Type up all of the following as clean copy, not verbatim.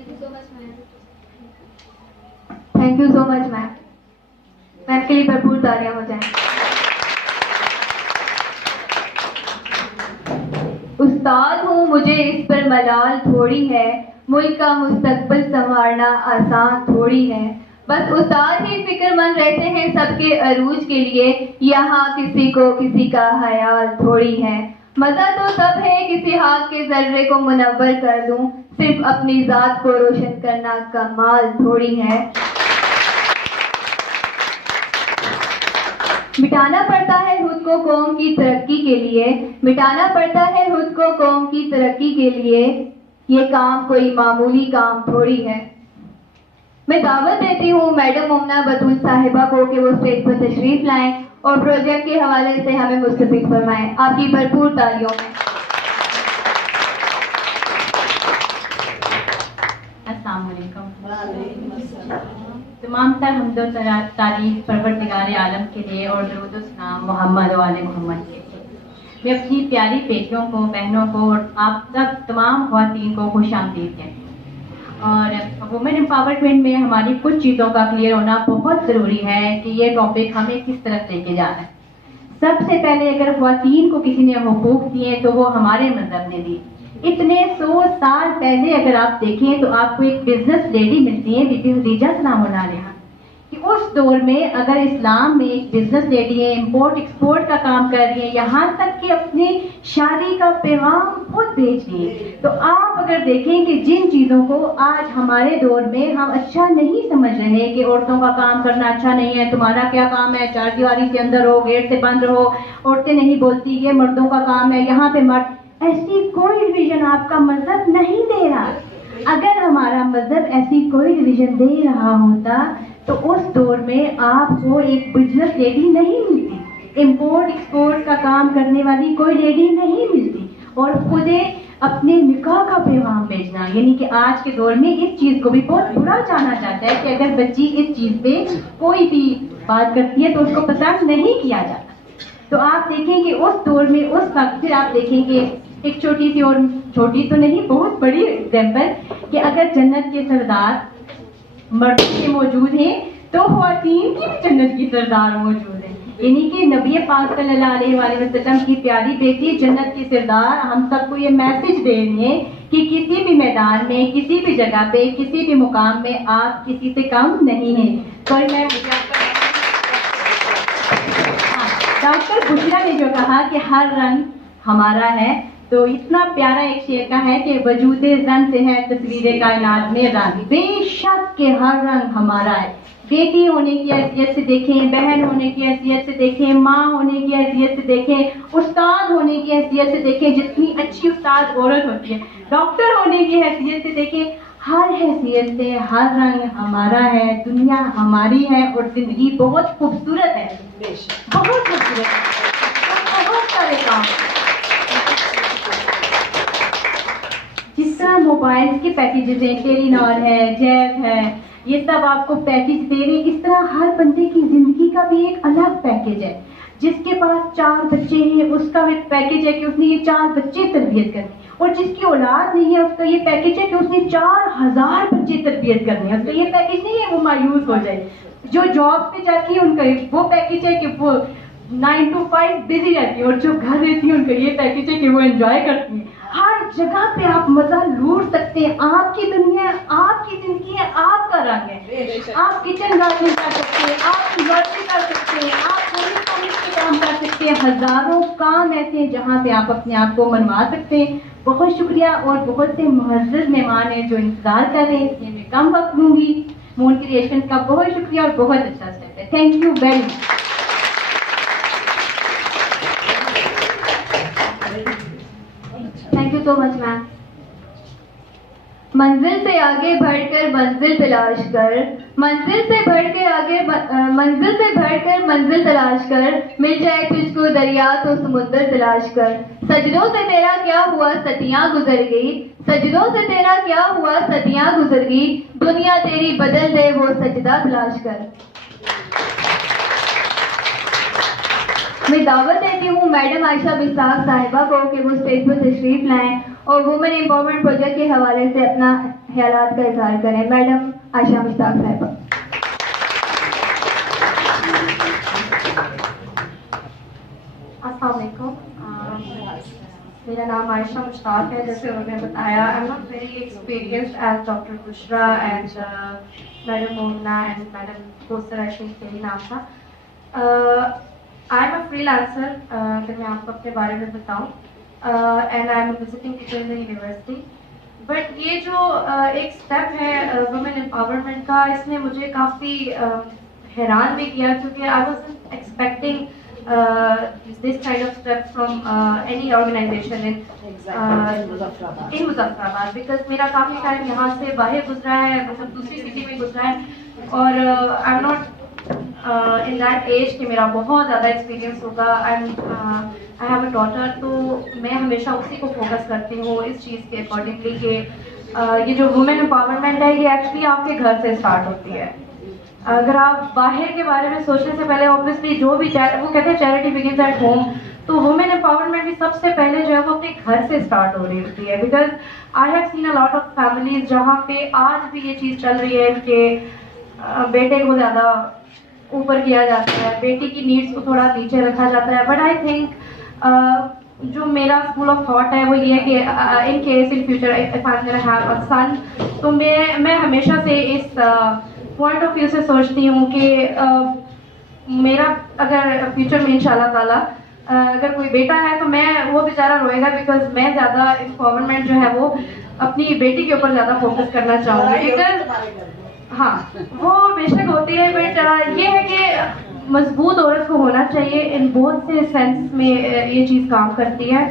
Thank you so much ma'am. Thank you so much ma'am. Ma'am के लिए भरपूर तालियां हो जाएं। उस्ताद हूँ मुझे इस पर मलाल थोड़ी है, मुल्क का मुस्तकबिल संवारना आसान थोड़ी है। बस उस्ताद ही फिक्रमंद रहते हैं सबके अरूज के लिए, यहाँ किसी को किसी का ख्याल थोड़ी है। मजा तो तब है किसी हाथ के जर्रे को मुनव्वर कर दूं, सिर्फ अपनी जात को रोशन करना कमाल थोड़ी है। मिटाना पड़ता है खुद को कौम की तरक्की के लिए, मिटाना पड़ता है खुद को कौम की तरक्की के लिए, ये काम कोई मामूली काम थोड़ी है। मैं दावत देती हूँ मैडम मुमना बतूल साहिबा को कि वो स्टेज पर तशरीफ लाएं और प्रोजेक्ट के हवाले से हमें मुस्तफीद फरमाएं। आपकी भरपूर तालियों में। अस्सलाम वालेकुम। तमाम तर हम्दो तारीफ परवरदिगार आलम के लिए और दरूद व सलाम मोहम्मद व आले मोहम्मद के लिए। मैं अपनी प्यारी बेटियों को, बहनों को और आप सब तमाम ख़वातीन को खुशामदीद कहती हूँ। और वुमेन एम्पावरमेंट में हमारी कुछ चीज़ों का क्लियर होना बहुत ज़रूरी है कि ये टॉपिक हमें किस तरफ लेके जा रहा है। सबसे पहले अगर ख़वातीन को किसी ने हुकूक दिए तो वो हमारे मज़हब ने दिए। इतने 100 साल पहले अगर आप देखें तो आपको एक बिजनेस लेडी मिलती है बीबी खदीजा सलाम अलैहा, कि उस दौर में अगर इस्लाम में एक बिजनेस लेडी है, इंपोर्ट एक्सपोर्ट का काम कर रही है, यहाँ तक कि अपनी शादी का पैगाम खुद भेज रही है। तो आप अगर देखें कि जिन चीज़ों को आज हमारे दौर में हम अच्छा नहीं समझ रहे कि औरतों का काम करना अच्छा नहीं है, तुम्हारा क्या काम है, चार दीवारी के अंदर हो, गेट से बंद रहो, औरतें नहीं बोलती, ये मर्दों का काम है, यहाँ पे मर्द, ऐसी कोई डिवीजन आपका मजहब नहीं दे रहा। अगर हमारा मजहब ऐसी कोई डिवीजन दे रहा होता तो उस दौर में आपको एक बिजनेस लेडी नहीं मिलती, इंपोर्ट एक्सपोर्ट का काम करने वाली कोई लेडी नहीं मिलती, और खुदे अपने निकाह का पैगाम भेजना। यानी कि आज के दौर में इस चीज़ को भी बहुत बुरा जाना जाता है कि अगर बच्ची इस चीज़ पे कोई भी बात करती है तो उसको पसंद नहीं किया जाता। तो आप देखेंगे उस दौर में उस वक्त, फिर आप देखेंगे एक छोटी सी, और छोटी तो नहीं बहुत बड़ी एग्जाम्पल, कि अगर जन्नत के सरदार मर्द के मौजूद हैं तो ख्वातीन की भी जन्नत की सरदार मौजूद हैं। यानी कि नबी पाक सल्लल्लाहु अलैहि वसल्लम की प्यारी बेटी जन्नत की सरदार हम सबको ये मैसेज दे रही है कि किसी भी मैदान में, किसी भी जगह पे, किसी भी मुकाम में आप किसी से कम नहीं हैं। तो मैं डॉक्टर बुशरा ने जो कहा कि हर रंग हमारा है, तो इतना प्यारा एक शेर का है कि वजूदे जन से है तस्वीर कायनात में रंग, बेशक के हर रंग हमारा है। बेटी होने की हैसियत से देखें, बहन होने की हैसियत से देखें, माँ होने की हैसियत से देखें, उस्ताद होने की हैसियत से देखें, जितनी अच्छी उस्ताद औरत होती है, डॉक्टर होने की हैसियत से देखें, हर हैसियत से हर रंग हमारा है। दुनिया हमारी है और जिंदगी बहुत खूबसूरत है, बहुत खूबसूरत है, बहुत सारे काम। जिस तरह मोबाइल के पैकेजेस हैं, टेलीनॉर है, जैब है, ये सब आपको पैकेज दे रहे हैं, इस तरह हर बंदे की जिंदगी का भी एक अलग पैकेज है। जिसके पास 4 बच्चे हैं उसका एक पैकेज है कि उसने ये 4 बच्चे तरबियत करने, और जिसकी औलाद नहीं है उसका ये पैकेज है कि उसने 4000 बच्चे तरबियत करने हैं। उसका ये पैकेज नहीं है वो मायूस हो जाए। जो जॉब पे जाती है उनका वो पैकेज है कि वो 9 to 5 बिजी रहती है, और जो घर रहती है उनका ये पैकेज है कि वो एंजॉय करती है। हर जगह पे आप मजा लूट सकते हैं। आपकी दुनिया है, आपकी जिंदगी है, आपका रंग है। आप किचन गार्डनिंग कर सकते हैं, आप एम्ब्रॉयडरी कर सकते हैं, आप पुलिस के काम कर सकते हैं। हजारों काम ऐसे हैं जहाँ पे आप अपने आप को मनवा सकते हैं। बहुत शुक्रिया, और बहुत से मुअज़्ज़ज़ मेहमान हैं जो इंतजार कर रहे हैं, इसलिए मैं कम वक्त लूंगी। मून क्रिएशन का बहुत शुक्रिया और बहुत अच्छा स्टेप है। Thank you very much. Thank you so much ma'am. मंजिल से आगे बढ़कर मंजिल तलाश कर, मंजिल से बढ़ के आगे मंजिल से बढ़कर मंजिल तलाश कर, मिल जाए तुझको दरिया तो समुद्र तलाश कर। सजदों से तेरा क्या हुआ सदियां गुजर गई, सजदों से तेरा क्या हुआ सदियां गुजर गई, दुनिया तेरी बदल दे वो सजदा तलाश कर। मैं दावत देती हूँ मैडम आयशा बिस्ताक साहिबा को कि वो स्टेज पर तशरीफ लाएं और वुमेन एम्पावरमेंट प्रोजेक्ट के हवाले से अपना ख्यालात का इजहार करें। मैडम आयशा बिस्ताक साहिबा। अस्सलाम वालेकुम। मेरा नाम आयशा मुश्ताक है। जैसे उन्होंने बताया, I am not very experienced as doctor Bushra and madam Momna and madam Kausar Rashid यही नाम था। आई एम अ फ्रीलांसर, अगर मैं आपको अपने बारे में बताऊं, and I am visiting teacher in the university. But ये जो एक स्टेप है वुमेन एम्पावरमेंट का, इसने मुझे काफ़ी हैरान भी किया, क्योंकि I wasn't expecting this kind of step from any organization in Muzaffarabad, because मेरा काफ़ी टाइम यहाँ से बाहर गुजरा है, मतलब दूसरी सिटी में गुजरा है, और I am not in that age कि मेरा बहुत ज़्यादा एक्सपीरियंस होगा। आई हैव अ डॉटर, तो मैं हमेशा उसी को फोकस करती हूँ इस चीज़ के अकॉर्डिंगली कि ये जो वुमेन एम्पावरमेंट है ये एक्चुअली आपके घर से स्टार्ट होती है। अगर आप बाहर के बारे में सोचने से पहले ऑब्वियसली जो भी वो कहते हैं चैरिटी बिगिंस एट होम, तो वुमेन एम्पावरमेंट भी सबसे पहले जो है वो अपने घर से स्टार्ट हो रही होती है। Because I have seen a lot of families जहाँ पे आज भी ये चीज़ चल रही है कि बेटे को ज़्यादा ऊपर किया जाता है, बेटी की नीड्स को थोड़ा नीचे रखा जाता है। बट आई थिंक जो मेरा स्कूल ऑफ थॉट है वो ये है कि in case in future if I am gonna have a son, तो मैं हमेशा से इस पॉइंट ऑफ व्यू से सोचती हूँ कि मेरा अगर फ्यूचर में इंशाल्लाह ताला अगर कोई बेटा है तो मैं वो बेचारा रोएगा, बिकॉज मैं ज़्यादा एम्पावरमेंट जो है वो अपनी बेटी के ऊपर ज़्यादा फोकस करना चाहूँगी। बिकॉज हाँ, वो बेशक होती है, बट ये है कि मजबूत औरत को होना चाहिए। इन बहुत से सेंस में ये चीज़ काम करती है।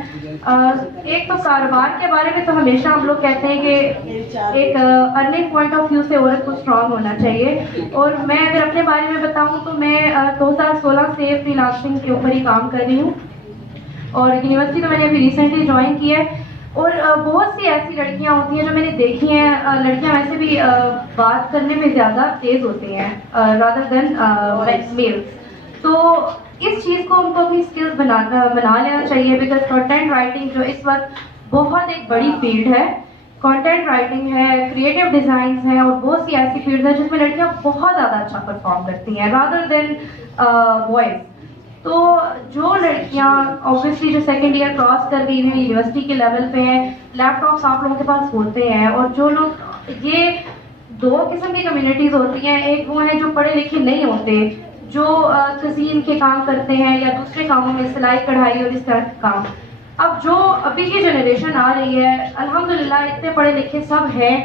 एक तो कारोबार के बारे में तो हमेशा हम लोग कहते हैं कि एक अर्निंग पॉइंट ऑफ व्यू से औरत को स्ट्रांग होना चाहिए। और मैं अगर अपने बारे में बताऊं तो मैं 2016 से फ्रीलांसिंग के ऊपर ही काम कर रही हूँ, और यूनिवर्सिटी तो मैंने अभी रिसेंटली ज्वाइन की है। और बहुत सी ऐसी लड़कियां होती हैं जो मैंने देखी हैं, लड़कियां वैसे भी बात करने में ज़्यादा तेज़ होती हैं रादर देन मेल्स। तो इस चीज़ को उनको अपनी स्किल्स बना लेना चाहिए। बिकॉज कंटेंट राइटिंग जो इस वक्त बहुत एक बड़ी फील्ड है, कंटेंट राइटिंग है, क्रिएटिव डिज़ाइन है, और बहुत सी ऐसी फील्ड है जिसमें लड़कियां बहुत ज़्यादा अच्छा परफॉर्म करती हैं रादर देन बॉयज़। तो जो लड़कियां ऑब्वियसली जो सेकेंड ईयर क्रॉस कर रही हैं, यूनिवर्सिटी के लेवल पे हैं, लैपटॉप्स आप लोगों के पास होते हैं, और जो लोग, ये दो किस्म की कम्युनिटीज़ होती हैं। एक वो है जो पढ़े लिखे नहीं होते, जो कज़ीन के काम करते हैं या दूसरे कामों में, सिलाई कढ़ाई और इस तरह के काम। अब जो अभी की जनरेशन आ रही है, अल्हम्दुलिल्लाह इतने पढ़े लिखे सब हैं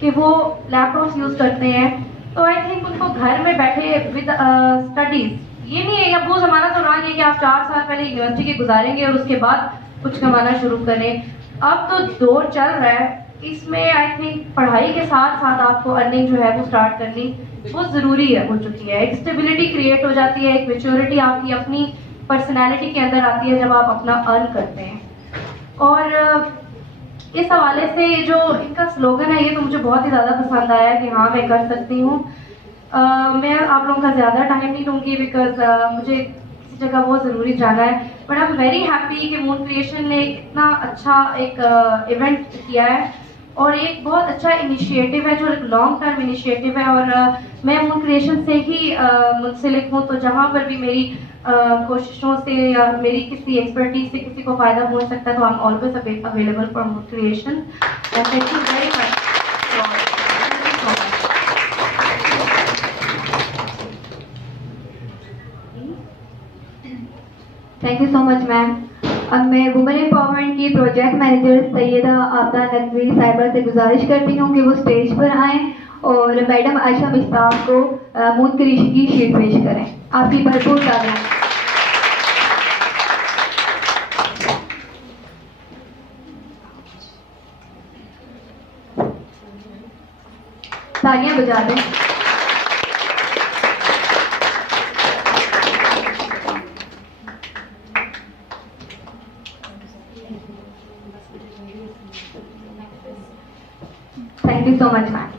कि वो लैपटॉप्स यूज़ करते हैं। तो आई थिंक उनको घर में बैठे विद स्टडीज़, ये नहीं है, अब वो ज़माना तो रहा नहीं है कि आप 4 साल पहले यूनिवर्सिटी के गुजारेंगे और उसके बाद कुछ कमाना शुरू करें। अब तो दौर चल रहा है, इसमें आई थिंक पढ़ाई के साथ साथ आपको अर्निंग जो है वो स्टार्ट करनी बहुत ज़रूरी हो चुकी है। एक स्टेबिलिटी क्रिएट हो जाती है, एक मेच्योरिटी आपकी अपनी पर्सनैलिटी के अंदर आती है जब आप अपना अर्न करते हैं। और इस हवाले से जो इनका स्लोगन है ये तो मुझे बहुत ही ज़्यादा पसंद आया कि हाँ मैं कर सकती हूँ। मैं आप लोगों का ज़्यादा टाइम नहीं लूँगी, बिकॉज मुझे किसी जगह बहुत ज़रूरी जाना है। But I am very happy कि मून क्रिएशन ने इतना अच्छा एक इवेंट किया है, और एक बहुत अच्छा इनिशिएटिव है जो एक लॉन्ग टर्म इनिशिएटिव है। और मैं मून क्रिएशन से ही मुंसलिक हूँ, तो जहाँ पर भी मेरी कोशिशों से या मेरी किसी एक्सपर्टीज से किसी को फ़ायदा पहुँच सकता है, तो I am always available for moon creation. Thank you very much. Thank you so much ma'am. अब मैं वुमेन एम्पावरमेंट की प्रोजेक्ट मैनेजर सैयदा आबदा नकवी साहिबा से गुजारिश करती हूँ कि वो स्टेज पर आएँ और मैडम आयशा बिस्ताक को मून क्रिएशन की शीट पेश करें। आपकी भरपूर तालियां। तालियां बजा दें। Thank you so much, ma'am.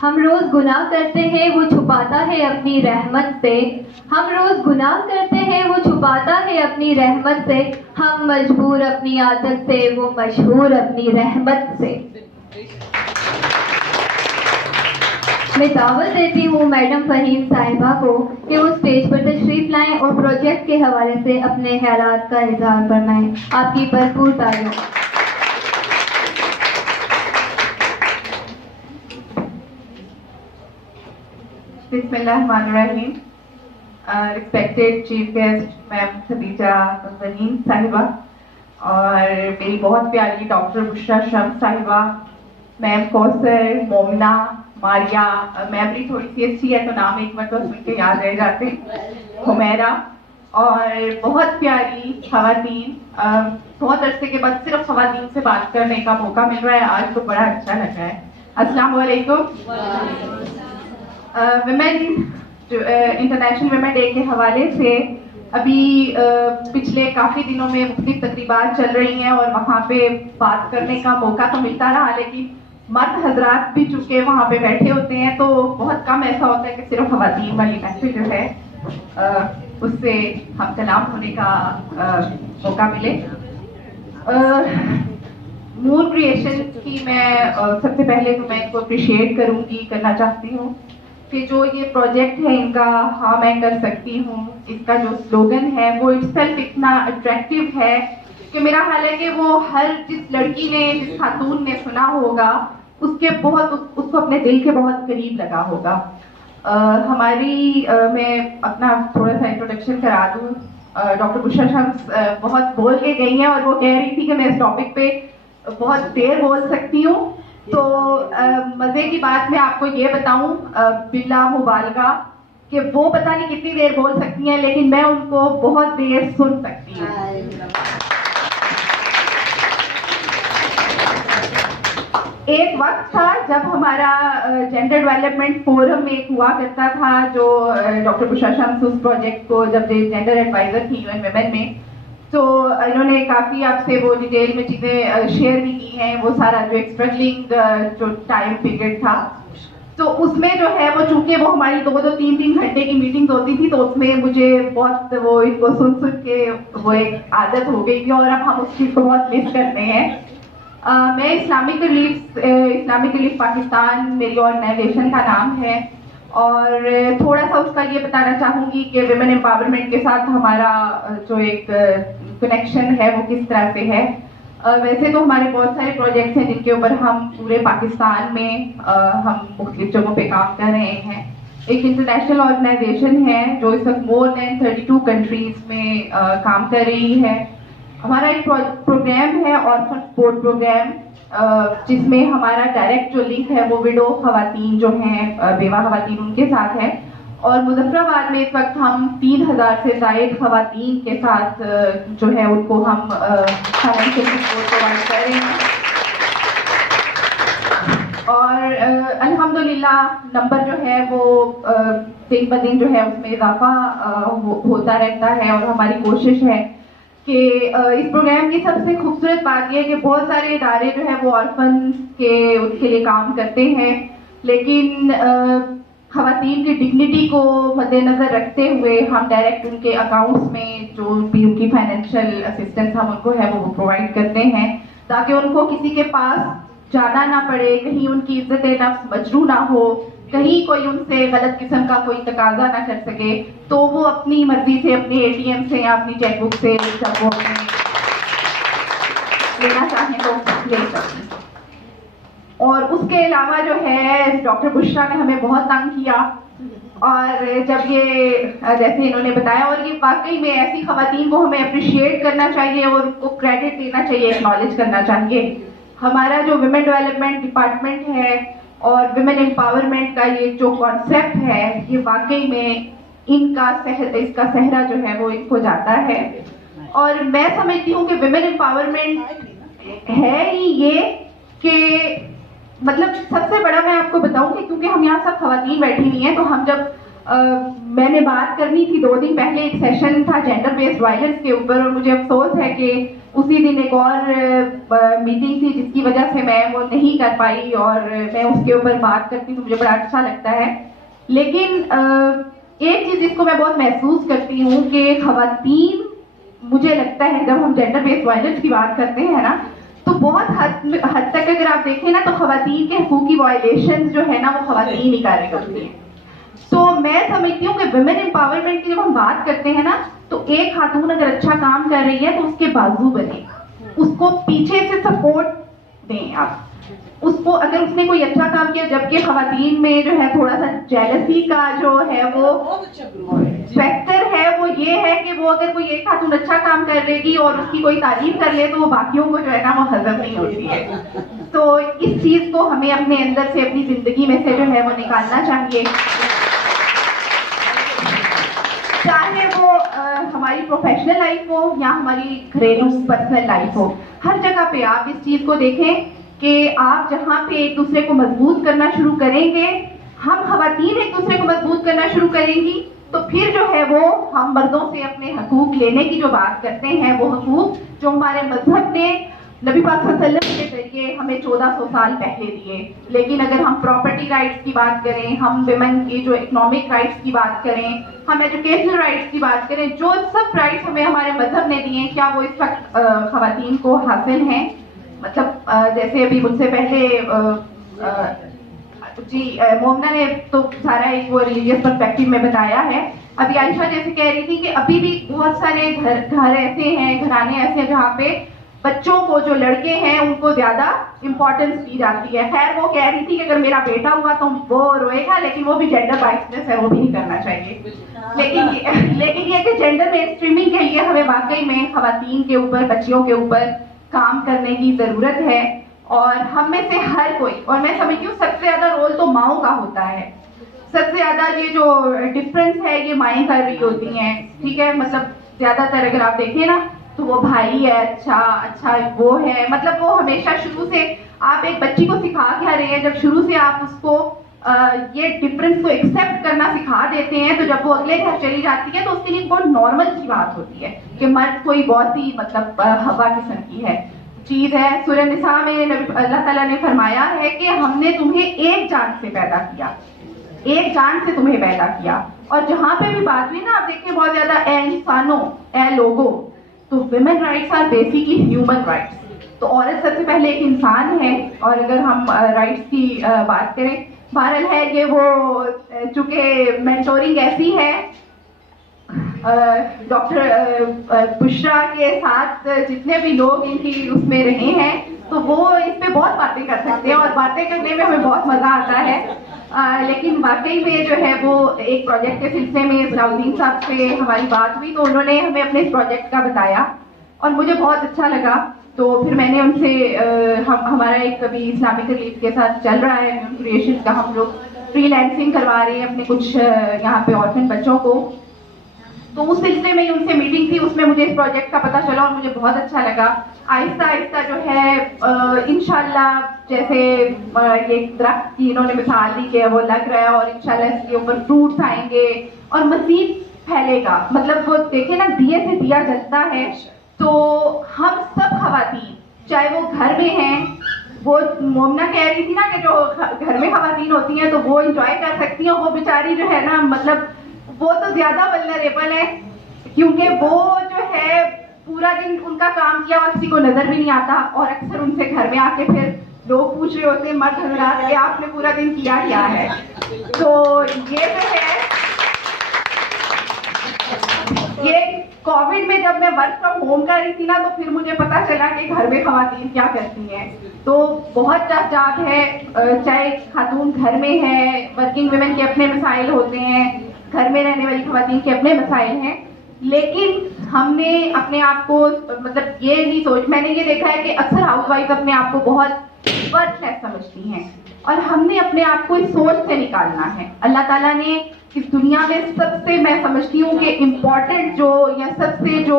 हम रोज गुनाह करते हैं, वो छुपाता है अपनी रहमत से। हम रोज गुनाह करते हैं, वो छुपाता है अपनी रहमत से। हम मजबूर अपनी आदत से, वो मशहूर अपनी रहमत से। मैं दावत देती हूँ मैडम फहीम साहिबा को कि वो स्टेज पर तशरीफ लाएं और प्रोजेक्ट के हवाले से अपने ख्यालात का इजहार फरमाएं। आपकी भरपूर तारीफ। बिस्मिल्लाहिर्रहमानिर्रहीम। Respected chief guest ma'am Khadija Faheem sahiba और मेरी बहुत प्यारी doctor Bushra Shams sahiba, ma'am Kausar, Momna, Maria, memory थोड़ी सी अच्छी है तो नाम एक मतलब सुन के याद रह जाते, हुमैरा और बहुत प्यारी खवातीन। बहुत अरसे के बाद सिर्फ खवातीन से बात करने का मौका मिल रहा है, आज तो बड़ा अच्छा लगा है। अस्सलाम वालेकुम। विमेन इंटरनेशनल विमेन डे के हवाले से अभी पिछले काफ़ी दिनों में मुख्तलिफ तकरीबात चल रही हैं और वहाँ पे बात करने का मौका तो मिलता रहा, लेकिन मर्द हजरात भी चूँकि वहाँ पे बैठे होते हैं तो बहुत कम ऐसा होता है कि सिर्फ खवातीन वाली महफिल जो है उससे हम कलाम होने का मौका मिले। मून क्रिएशन की मैं सबसे पहले तो मैं इनको अप्रिशिएट करना चाहती हूँ कि जो ये प्रोजेक्ट है इनका हाँ मैं कर सकती हूँ, इसका जो स्लोगन है वो इटसेल्फ इतना अट्रैक्टिव है कि मेरा हाल है कि वो हर जिस लड़की ने, जिस खातून ने सुना होगा उसके उसको अपने दिल के बहुत करीब लगा होगा। मैं अपना थोड़ा सा इंट्रोडक्शन करा दूँ। डॉक्टर बुशरा शम्स बहुत बोल के गई हैं और वो कह रही थी कि मैं इस टॉपिक पे बहुत देर बोल सकती हूँ, तो मज़े की बात मैं आपको ये बताऊँ बिला मुबालगा कि वो पता नहीं कितनी देर बोल सकती हैं, लेकिन मैं उनको बहुत देर सुन सकती हूँ। एक वक्त था जब हमारा जेंडर डेवलपमेंट फोरम एक हुआ करता था, जो डॉक्टर बुशरा शम्स उस प्रोजेक्ट को जब जेंडर एडवाइजर थी यूएन विमेन में, तो इन्होंने काफ़ी आपसे वो डिटेल में चीज़ें शेयर भी की हैं। वो सारा जो एक स्ट्रगलिंग जो टाइम पीरियड था, तो उसमें जो है वो चूँकि वो हमारी 2-2, 3-3 घंटे की मीटिंग होती थी, तो उसमें मुझे बहुत वो इनको सुन के वो एक आदत हो गई थी और अब हम उस चीज़ को बहुत मिस करते हैं। मैं इस्लामिक रिलीफ पाकिस्तान मेरी ऑर्गेनाइजेशन का नाम है और थोड़ा सा उसका ये बताना चाहूँगी कि विमेन एम्पावरमेंट के साथ हमारा जो एक कनेक्शन है वो किस तरह से है। वैसे तो हमारे बहुत सारे प्रोजेक्ट्स हैं जिनके ऊपर हम पूरे पाकिस्तान में हम मुख्तलिफ जगहों पे काम कर रहे हैं। एक इंटरनेशनल ऑर्गेनाइजेशन है जो इस वक्त मोर देन 32 कंट्रीज में काम कर रही है। हमारा एक प्रोग्राम है ऑर्फन सपोर्ट प्रोग्राम, जिसमें हमारा डायरेक्ट जो लिंक है वो विडो खवातीन जो हैं, बेवा खवातीन, उनके साथ है। और मुजफ्फराबाद में इस वक्त हम 3000 से ज़ायद खवातीन के साथ जो है उनको हम फाइनेंशियल सपोर्ट प्रोवाइड कर रहे हैं और अल्हम्दुलिल्लाह नंबर जो है वो दिन ब दिन जो है उसमें इजाफा होता रहता है। और हमारी कोशिश है कि इस प्रोग्राम की सबसे खूबसूरत बात यह है कि बहुत सारे इदारे जो है वो ऑर्फन के उनके लिए काम करते हैं, लेकिन खवातीन की डिग्निटी को मद्देनज़र रखते हुए हम डायरेक्ट उनके अकाउंट्स में जो भी उनकी फाइनेंशियल असिस्टेंस हम उनको है वो प्रोवाइड करते हैं, ताकि उनको किसी के पास जाना ना पड़े, कहीं उनकी इज्जत नफ्स मजरू ना हो, कहीं कोई उनसे गलत किस्म का कोई तकाजा ना कर सके, तो वो अपनी मर्जी से अपने एटीएम से या अपनी चेकबुक से जब वो अपने लेना चाहें तो ले सकते। और उसके अलावा जो है डॉक्टर बुशरा ने हमें बहुत तंग किया और जब ये जैसे इन्होंने बताया, और ये वाकई में ऐसी खवातीन को हमें अप्रिशिएट करना चाहिए और उनको क्रेडिट देना चाहिए, एक्नॉलेज करना चाहिए। हमारा जो विमेन डेवलपमेंट डिपार्टमेंट है और विमेन एम्पावरमेंट का ये जो कॉन्सेप्ट है, ये वाकई में इसका सहरा जो है वो इनको जाता है। और मैं समझती हूँ कि विमेन एम्पावरमेंट है ही ये कि मतलब सबसे बड़ा मैं आपको बताऊं कि क्योंकि हम यहाँ सब खवातीन बैठी हुई हैं, तो हम जब मैंने बात करनी थी 2 दिन पहले, एक सेशन था जेंडर बेस्ड वायलेंस के ऊपर, और मुझे अफसोस है कि उसी दिन एक और मीटिंग थी जिसकी वजह से मैं वो नहीं कर पाई, और मैं उसके ऊपर बात करती तो मुझे बड़ा अच्छा लगता है। लेकिन एक चीज़ जिसको मैं बहुत महसूस करती हूँ कि खवातीन, मुझे लगता है जब हम जेंडर बेस्ड वायलेंस की बात करते हैं ना, तो बहुत हद तक अगर आप देखें ना, तो खवातीन के हकूक़ की वायलेशन जो है ना, वो खवातीन ही कार्य करती हैं। तो मैं समझती हूँ कि वुमेन एम्पावरमेंट की जब हम बात करते हैं ना, तो एक खातून अगर अच्छा काम कर रही है तो उसके बाजू बने, उसको पीछे से सपोर्ट दें आप उसको, अगर उसने कोई अच्छा काम किया। जबकि खवातीन में जो है थोड़ा सा जेलसी का जो है वो फैक्टर है, वो ये है कि वो अगर कोई एक खातून अच्छा काम कर लेगी और उसकी कोई तारीफ कर ले, तो वो बाकियों को जो है ना वो हजम नहीं होती है। तो इस चीज को हमें अपने अंदर से, अपनी जिंदगी में से जो है वो निकालना चाहिए, चाहे वो हमारी प्रोफेशनल लाइफ हो या हमारी घरेलू पर्सनल लाइफ हो। हर जगह पे आप इस चीज को देखें कि आप जहाँ पे एक दूसरे को मजबूत करना शुरू करेंगे, हम खवातीन एक दूसरे को मजबूत करना शुरू करेंगी, तो फिर जो है वो हम मर्दों से अपने हकूक लेने की जो बात करते हैं, वो हकूक जो हमारे मजहब ने नबी पाक सल्लल्लाहु अलैहि वसल्लम के जरिए हमें 1400 साल पहले दिए। लेकिन अगर हम प्रॉपर्टी राइट्स की बात करें, हम विमेन की जो इकोनॉमिक राइट्स की बात करें, हम एजुकेशनल राइट्स की बात करें, जो सब राइट्स हमें हमारे मजहब ने दिए, क्या वो इस वक्त खवातीन को हासिल हैं? मतलब जैसे अभी मुझसे पहले जी मोमना ने तो सारा एक वो रिलीजियस पर्सपेक्टिव में बताया है। अभी आयशा जैसे कह रही थी कि अभी भी बहुत सारे घर ऐसे हैं, घराने ऐसे हैं जहाँ पे बच्चों को, जो लड़के हैं, उनको ज्यादा इंपॉर्टेंस दी जाती है। खैर वो कह रही थी कि अगर मेरा बेटा हुआ तो वो रोएगा, लेकिन वो भी जेंडर बाइसनेस है, वो भी नहीं करना चाहिए। लेकिन ये कि जेंडर मेन स्ट्रीमिंग के लिए हमें वाकई में खवातीन के ऊपर, बच्चियों के ऊपर काम करने की जरूरत है। और हम में से हर कोई, और मैं समझती हूँ सबसे ज्यादा रोल तो माओं का होता है, सबसे ज्यादा ये जो डिफरेंस है ये माएँ कर रही होती हैं, ठीक है। मतलब ज्यादातर अगर आप देखें ना, तो वो भाई है, अच्छा वो है, मतलब वो हमेशा शुरू से आप एक बच्ची को सिखा क्या रहे हैं, जब शुरू से आप उसको ये डिफरेंस को एक्सेप्ट करना सिखा देते हैं, तो जब वो अगले घर चली जाती है तो उसके लिए बहुत नॉर्मल सी बात होती है कि मर्द कोई बहुत ही मतलब हवा किस्म की है चीज है। सूरह निसा में अल्लाह ताला ने फरमाया है कि हमने तुम्हें एक जान से पैदा किया, एक जान से तुम्हें पैदा किया। और जहाँ पे भी बात हुई ना, आप देखिए बहुत ज्यादा ए इंसानों, ए लोगों, तो women rights are basically human rights. तो औरत सबसे पहले एक इंसान है। और अगर हम राइट्स की बात करें, बहरहाल है कि वो चूंकि मेंटोरिंग ऐसी है, डॉक्टर बुशरा के साथ जितने भी लोग इनकी उसमें रहे हैं, तो वो इस पे बहुत बातें कर सकते हैं और बातें करने में हमें बहुत मजा आता है। लेकिन वाकई में जो है वो एक प्रोजेक्ट के सिलसिले में सलाउद्दीन साहब से हमारी बात हुई, तो उन्होंने हमें अपने इस प्रोजेक्ट का बताया और मुझे बहुत अच्छा लगा। तो फिर मैंने उनसे हमारा एक अभी इस्लामिक रिलीफ के साथ चल रहा है क्रिएशन का, हम लोग फ्रीलांसिंग करवा रहे हैं अपने कुछ यहाँ पे ऑर्फन बच्चों को। तो उस सिलसिले में उनसे मीटिंग थी, उसमें मुझे इस प्रोजेक्ट का पता चला और मुझे बहुत अच्छा लगा। आहिस्ता आहिस्ता जो है इंशाल्लाह, जैसे ये दरख्त की इन्होंने मिसाल दी कि वो लग रहा है और इंशाल्लाह इसके ऊपर फ्रूट्स आएंगे और मजीद फैलेगा। मतलब वो देखे ना, दिए से दिया जलता है। तो हम सब खवातीन, चाहे वो घर में हैं, वो मोमना कह रही थी ना कि जो घर में खवातीन होती हैं तो वो इंजॉय कर सकती हैं, वो बेचारी जो है ना, मतलब वो तो ज्यादा वल्नरेबल है, क्योंकि वो जो है पूरा दिन उनका काम किया और किसी को नजर भी नहीं आता। और अक्सर उनसे घर में आके फिर लोग पूछ रहे होते हैं मर्द हजरात कि आपने पूरा दिन किया क्या है। तो ये जो है, ये कोविड में जब मैं वर्क फ्रॉम होम कर रही थी ना, तो फिर मुझे पता चला कि घर में खवातीन क्या करती हैं। तो बहुत टफ जॉब है, चाहे खातून घर में है, वर्किंग वुमेन के अपने मसाइल होते हैं, घर में रहने वाली खवातीन के अपने मसाइल हैं। लेकिन हमने अपने आप को, मतलब ये नहीं सोच, मैंने ये देखा है कि अक्सर हाउसवाइफ अपने आप को बहुत वर्थलेस समझती हैं और हमने अपने आप को इस सोच से निकालना है। अल्लाह ताला ने इस दुनिया में सबसे, मैं समझती हूँ कि इम्पोर्टेंट जो, या सबसे जो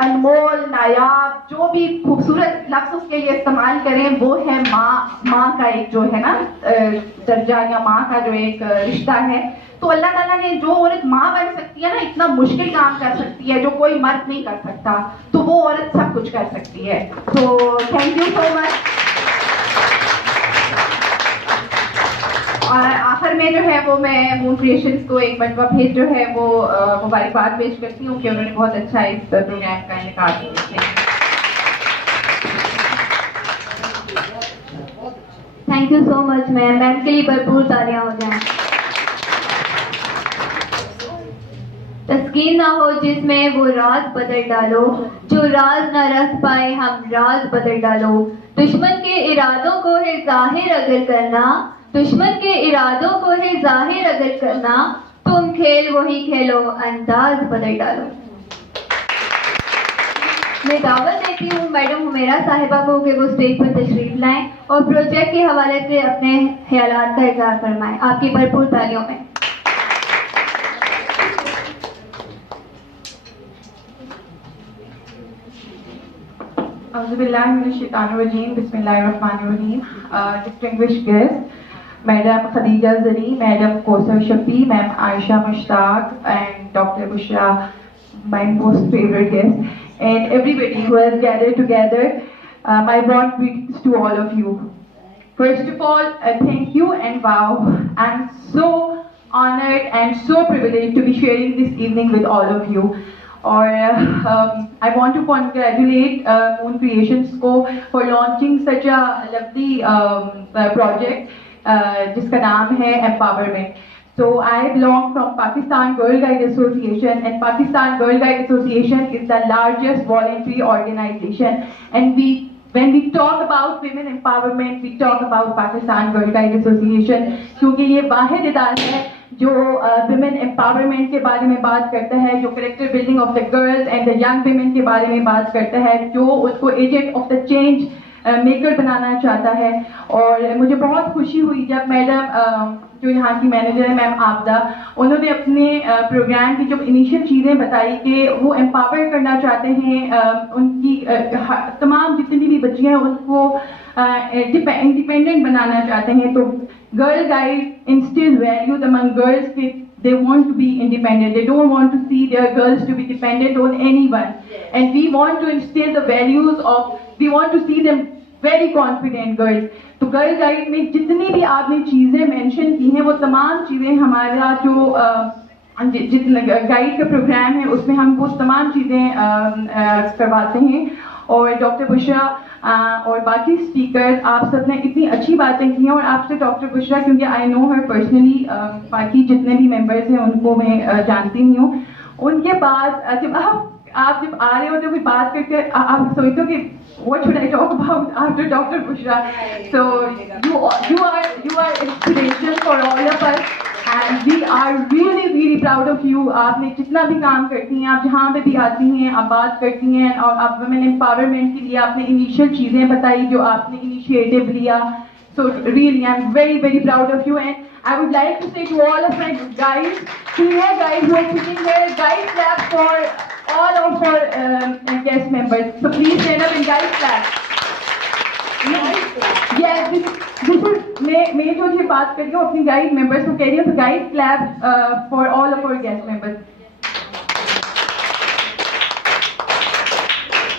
अनमोल, नायाब, जो भी खूबसूरत लफ्ज उसके लिए इस्तेमाल करें वो है माँ। माँ का एक जो है ना दर्जा या माँ का जो एक रिश्ता है, तो अल्लाह ताला ने जो औरत माँ बन सकती है ना, इतना मुश्किल काम कर सकती है जो कोई मर्द नहीं कर सकता, तो वो औरत सब कुछ कर सकती है। तो थैंक यू सो मच। और आखिर में जो है वो मैं मून क्रिएशंस को एक मरतबा फिर जो है वो मुबारकबाद पेश करती हूँ कि उन्होंने बहुत अच्छा इस प्रोग्राम का इनेकाद किया। Thank you so much ma'am. Ma'am के लिए भरपूर तालियां हो जाएं। तस्कीन ना हो जिसमें वो राज बदल डालो, जो राज ना रख पाए हम राज बदल डालो। दुश्मन के इरादों को है जाहिर अगर करना, दुश्मन के इरादों को है जाहिर अगर करना, तुम खेल वही खेलो अंदाज बदल डालो। मैं दावत देती हूँ मैडम हुमेरा साहिबा को कि वो स्टेज पर तशरीफ लाएं और प्रोजेक्ट के हवाले से अपने ख्यालात का इजहार फरमाएं। आपकी भरपूर तालियों में। Auzubillahiminash-shaytanir-rajim, Bismillahir-Rahmanir-Rahim. Distinguished guests, Madam Khadija Zari, Madam Kausar Shafi, Ma'am Aisha Mushtaq, and Dr. Bushra, my most favorite guest, and everybody who has gathered together, my warm greetings to all of you. First of all, thank you and wow, I'm so honored and so privileged to be sharing this evening with all of you. और I want to congratulate Moon Creations को for launching such a lovely project जिसका नाम है Empowerment. So I belong from Pakistan Girl Guide Association, and Pakistan Girl Guide Association is the largest voluntary organization, and when we talk about women empowerment, we talk about Pakistan Girl Guide Association, क्योंकि ये वाहिद इदारा है जो women empowerment के बारे में बात करता है, जो character building of the girls and the young women के बारे में बात करता है, जो उसको agent of the change maker बनाना चाहता है। और मुझे बहुत खुशी हुई जब मैडम जो यहाँ की मैनेजर है मैम आबदा, उन्होंने अपने प्रोग्राम की जो इनिशियल चीज़ें बताई कि वो एम्पावर करना चाहते हैं उनकी तमाम जितनी भी बच्चियाँ हैं उनको इंडिपेंडेंट बनाना चाहते हैं। तो girl guide instill values among girls that they want to be independent. They don't want to see their girls to be dependent on anyone. And we want to instill the values of, we want to see them very confident girls. तो girl guide में जितनी भी आपने चीज़ें mention की हैं वो तमाम चीज़ें हमारा जो जितना गाइड का प्रोग्राम है उसमें हम वो तमाम चीज़ें करवाते हैं। और डॉक्टर बुशरा और बाकी स्पीकर आप सब ने इतनी अच्छी बातें की हैं, और आपसे डॉक्टर बुशरा क्योंकि आई नो हर पर्सनली, बाकी जितने भी मेंबर्स हैं उनको मैं जानती नहीं हूँ। उनके बाद जब आप जब आ रहे होते हो बात करके आप सोचते हो कि what should I talk about after Dr. Bushra? So you are inspiration for all of us, and we are really proud of you. आपने जितना भी काम करती हैं, आप जहाँ पे भी आती हैं, आप बात करती हैं, और आप women empowerment के लिए आपने इनिशियल चीज़ें बताई जो आपने इनिशिएटिव लिया. So really, I'm very proud of you, and I would like to say to all of my guys, senior guys who are sitting there, guys clap for all of our guest members. So please stand up and guys clap. Yes, this is मैं जो ये बात कर रही हूँ अपनी guide members को कह रही हूँ, तो guide clap for all of our guest members.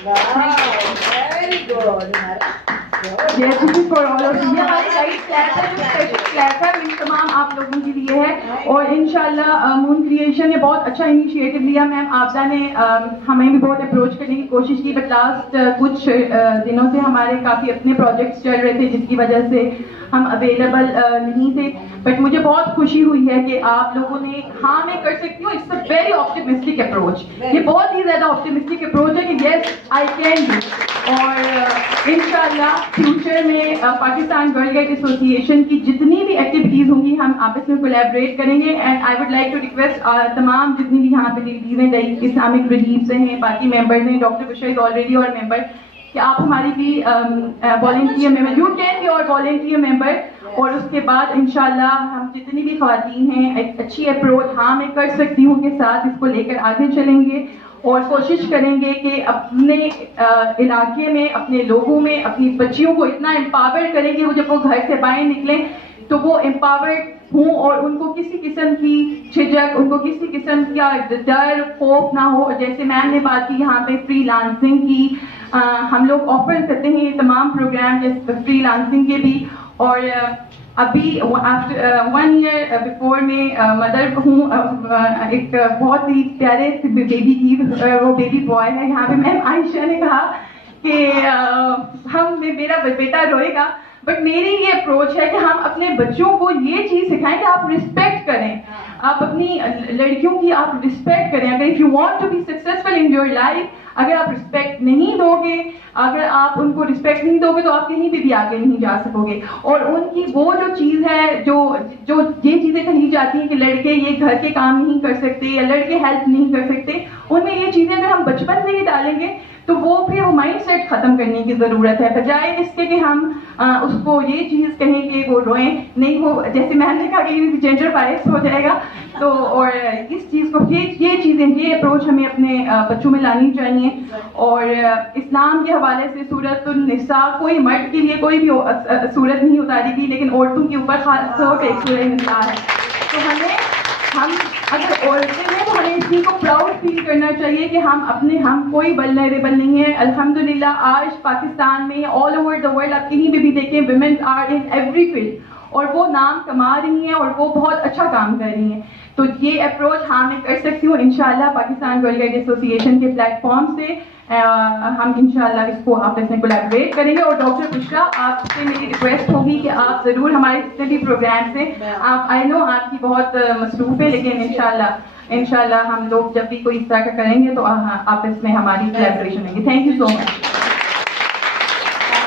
Wow, very good. Yes, this is for all of you. ये हमारी गाइड क्लैप है, जो स्पेशल क्लैप है इन तमाम आप लोगों के लिए है। और इंशाल्लाह मून क्रिएशन ने बहुत अच्छा इनिशिएटिव लिया। मैम आपदा ने हमें भी बहुत अप्रोच करने की कोशिश की, बट लास्ट कुछ दिनों से हमारे काफ़ी अपने प्रोजेक्ट्स चल रहे थे जिसकी वजह से हम अवेलेबल नहीं थे। बट मुझे बहुत खुशी हुई है कि आप लोगों ने, हाँ मैं कर सकती हूँ, it's a very optimistic approach. ये बहुत ही ज़्यादा ऑप्टिमिस्टिक अप्रोच है कि येस आई कैन डू। और इंशाल्लाह फ्यूचर में पाकिस्तान गर्ल गाइड एसोसिएशन की जितनी भी एक्टिविटीज़ होंगी हम आपस में कोलैबोरेट करेंगे। And I would like to request तमाम जितनी भी यहाँ पे लेडीज़ हैं, इस्लामिक रिलीफ से हैं, बाकी मेंबर्स हैं, डॉक्टर बुशरा इज ऑलरेडी और मेंबर, कि आप हमारी भी volunteer member, you can be और वॉलेंटियर मेंबर। और उसके बाद इंशाल्लाह हम जितनी भी ख़वातीन हैं एक अच्छी अप्रोच हाँ मैं कर सकती हूँ के साथ इसको लेकर आगे चलेंगे। और कोशिश करेंगे कि अपने इलाके में, अपने लोगों में, अपनी बच्चियों को इतना एम्पावर करें कि वो जब वो घर से बाहर निकलें तो वो एम्पावर्ड हों और उनको किसी किस्म की झिझक, उनको किसी किस्म का डर, खौफ ना हो। जैसे मैम ने बात की यहाँ पे फ्रीलांसिंग की, हम लोग ऑफर करते हैं ये तमाम प्रोग्राम जैसे फ्रीलांसिंग के भी। और अभी आफ्टर 1 ईयर बिफोर में मदर हूँ एक बहुत ही प्यारे बेबी की, वो बेबी बॉय है। यहाँ पे मैम आयशा ने कहा कि मेरा बेटा रोएगा, बट मेरी ये अप्रोच है कि हम अपने बच्चों को ये चीज़ सिखाएं कि आप रिस्पेक्ट करें, आप अपनी लड़कियों की आप रिस्पेक्ट करें। अगर if you want to be successful in your life, अगर आप रिस्पेक्ट नहीं दोगे, अगर आप उनको रिस्पेक्ट नहीं दोगे तो आप कहीं भी आगे नहीं जा सकोगे। और उनकी वो जो चीज़ है जो ये चीज़ें कही जाती हैं कि लड़के ये घर के काम नहीं कर सकते या लड़के हेल्प नहीं कर सकते, उनमें ये चीज़ें अगर हम बचपन से ही डालेंगे तो वो फिर वो माइंड सेट ख़त्म करने की ज़रूरत है, बजाय इसके कि हम उसको ये चीज़ कहें कि वो रोएं नहीं। वो जैसे मैंने ने कहा कि जेंडर बायस हो जाएगा, तो और इस चीज़ को ये चीज़ें, ये अप्रोच हमें अपने बच्चों में लानी चाहिए। और इस्लाम के हवाले से सूरत निसा कोई मर्द के लिए कोई भी सूरत नहीं उतारी गई, लेकिन औरतों के ऊपर खास तौर पर एक सूरत निसा है। तो हम अगर औरतें हैं तो हमें इस चीज़ को प्राउड फील करना चाहिए कि हम कोई वल्नरेबल नहीं है। अल्हम्दुलिल्लाह आज पाकिस्तान में ऑल ओवर द वर्ल्ड आप कहीं भी देखें, women are in every field और वो नाम कमा रही हैं और वो बहुत अच्छा काम कर रही हैं। तो ये अप्रोच मैं कर सकती हूँ इंशाल्लाह पाकिस्तान गर्ल गाइड एसोसिएशन के प्लेटफॉर्म से। हम इंशाल्लाह इसको आपस में कोलैबोरेट करेंगे। और डॉक्टर बुशरा, आपसे मेरी रिक्वेस्ट होगी कि आप ज़रूर हमारे जितने भी प्रोग्राम से, आप आई नो आपकी बहुत मसरूफ़ है, लेकिन इंशाल्लाह हम लोग जब भी कोई इस तरह का करेंगे तो आपस में हमारी कोलैबोरेशन होगी। Thank you so much.